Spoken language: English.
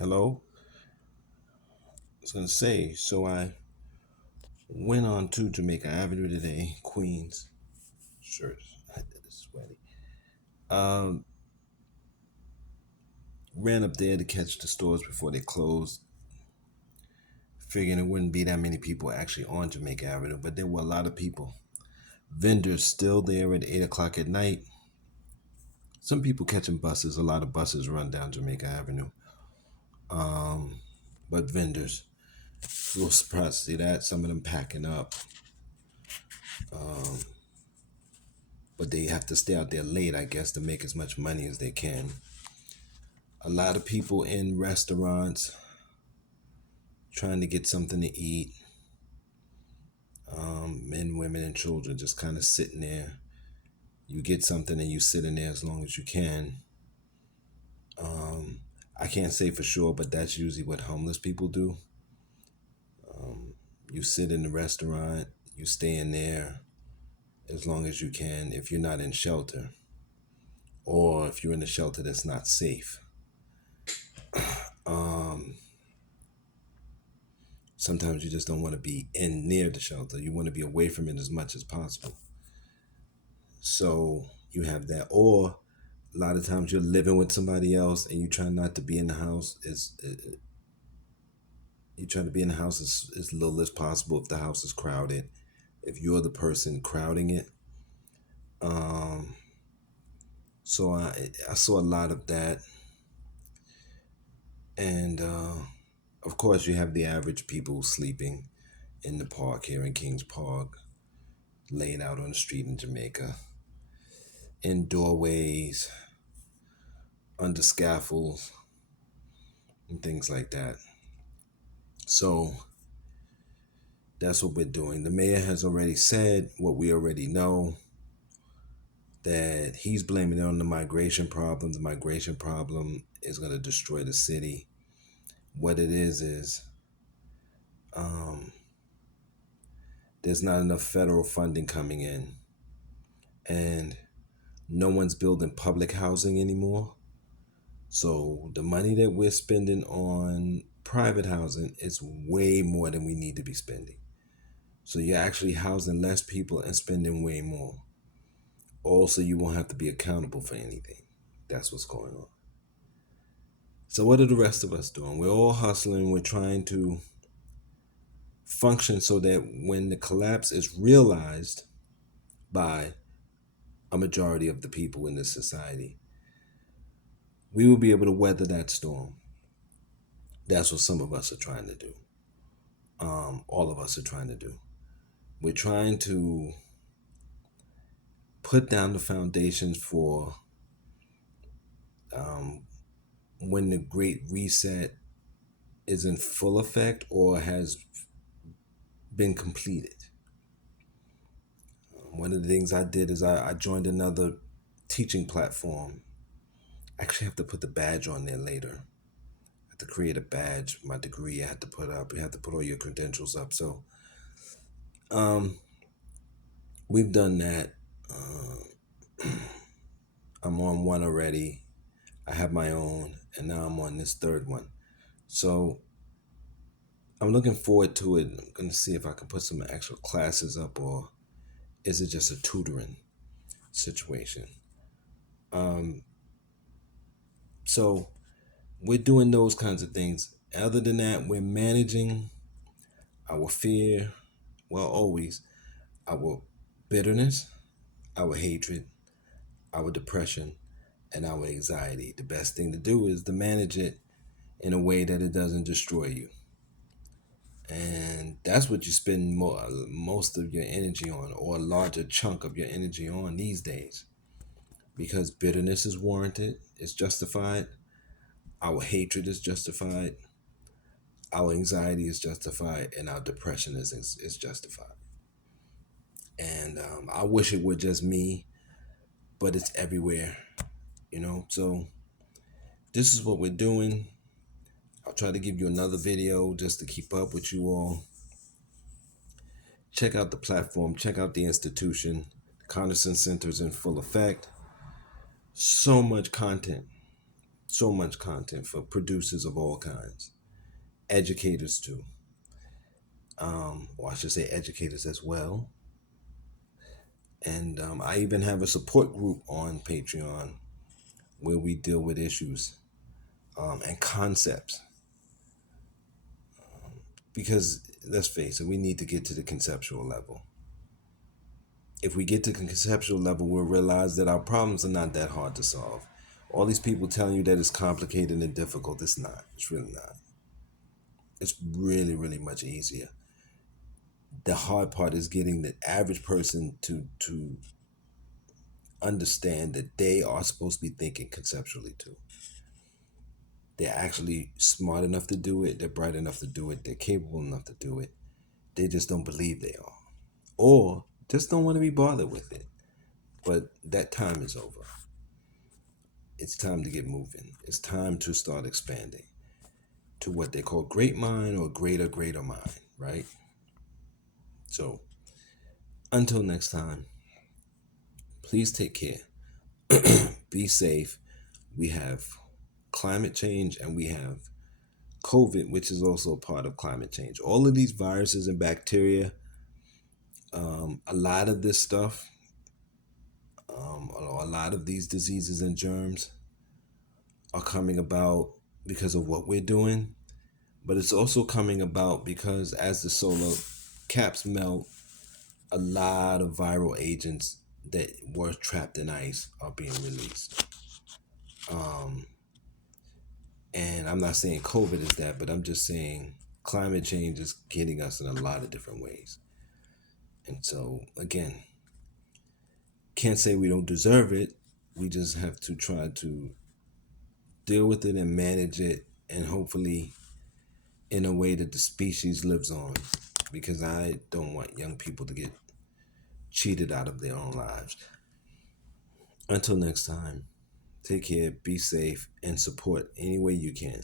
Hello? I was gonna say, so I went on to Jamaica Avenue today, Queens. Shirt, it's sweaty. Um, Ran up there to catch the stores before they closed, figuring it wouldn't be that many people actually on Jamaica Avenue, but there were a lot of people. Vendors still there at 8 o'clock at night. Some people catching buses. A lot of buses run down Jamaica Avenue. Um, but vendors, a little surprised to see that. Some of them packing up. Um, but they have to stay out there late, I guess, to make as much money as they can. A lot of people in restaurants trying to get something to eat. Men, women, and children just kind of sitting there. You get something and you sit in there as long as you can. Um, I can't say for sure, but that's usually what homeless people do. Um, you sit in the restaurant, you stay in there as long as you can if you're not in shelter, or if you're in a shelter that's not safe. Um, Sometimes you just don't want to be in near the shelter. You want to be away from it as much as possible. So you have that, or a lot of times you're living with somebody else and you try not to be in the house. You try to be in the house as little as possible if the house is crowded. If you're the person crowding it, um, so I saw a lot of that, and of course you have the average people sleeping in the park here in Kings Park, laid out on the street in Jamaica, in doorways, under scaffolds, and things like that. So that's what we're doing. The mayor has already said what we already know, that he's blaming it on the migration problem. The migration problem is going to destroy the city. What it is um, there's not enough federal funding coming in, and no one's building public housing anymore. So the money that we're spending on private housing is way more than we need to be spending. So you're actually housing less people and spending way more. Also, you won't have to be accountable for anything. That's what's going on. So what are the rest of us doing? We're all hustling. We're trying to function so that when the collapse is realized by a majority of the people in this society, we will be able to weather that storm. That's what some of us are trying to do. All of us are trying to do. We're trying to put down the foundations for um, when the Great Reset is in full effect or has been completed. One of the things I did is I joined another teaching platform. I actually have to put the badge on there later. I have to create a badge, my degree I had to put up. You have to put all your credentials up. So um, we've done that. I'm on one already. I have my own, and now I'm on this third one. So I'm looking forward to it. I'm going to see if I can put some actual classes up, or is it just a tutoring situation? Um, so we're doing those kinds of things. Other than that, we're managing our fear, well, always, our bitterness, our hatred, our depression, and our anxiety. The best thing to do is to manage it in a way that it doesn't destroy you. And that's what you spend most of your energy on, or a larger chunk of your energy on these days. Because bitterness is warranted, it's justified, our hatred is justified, our anxiety is justified, and our depression is justified. And I wish it were just me, but it's everywhere, So this is what we're doing. I'll try to give you another video just to keep up with you all. Check out the platform, check out the institution. The Conderson Center is in full effect. So much content. So much content for producers of all kinds, educators too. Or I should say educators as well. And I even have a support group on Patreon where we deal with issues and concepts. Because let's face it, we need to get to the conceptual level. If we get to the conceptual level, we'll realize that our problems are not that hard to solve. All these people telling you that it's complicated and difficult, it's not. It's really not. It's really, really much easier. The hard part is getting the average person to understand that they are supposed to be thinking conceptually too. They're actually smart enough to do it, they're bright enough to do it, they're capable enough to do it. They just don't believe they are. Or just don't want to be bothered with it. But that time is over. It's time to get moving. It's time to start expanding to what they call great mind or greater mind, right? So until next time, please take care. Be safe. We have climate change and we have COVID, which is also a part of climate change. All of these viruses and bacteria, a lot of this stuff, a lot of these diseases and germs are coming about because of what we're doing, but it's also coming about because as the solar caps melt, a lot of viral agents that were trapped in ice are being released. And I'm not saying COVID is that, but I'm just saying climate change is hitting us in a lot of different ways. And so, again, can't say we don't deserve it. We just have to try to deal with it and manage it, and hopefully in a way that the species lives on. Because I don't want young people to get cheated out of their own lives. Until next time, take care, be safe, and support any way you can.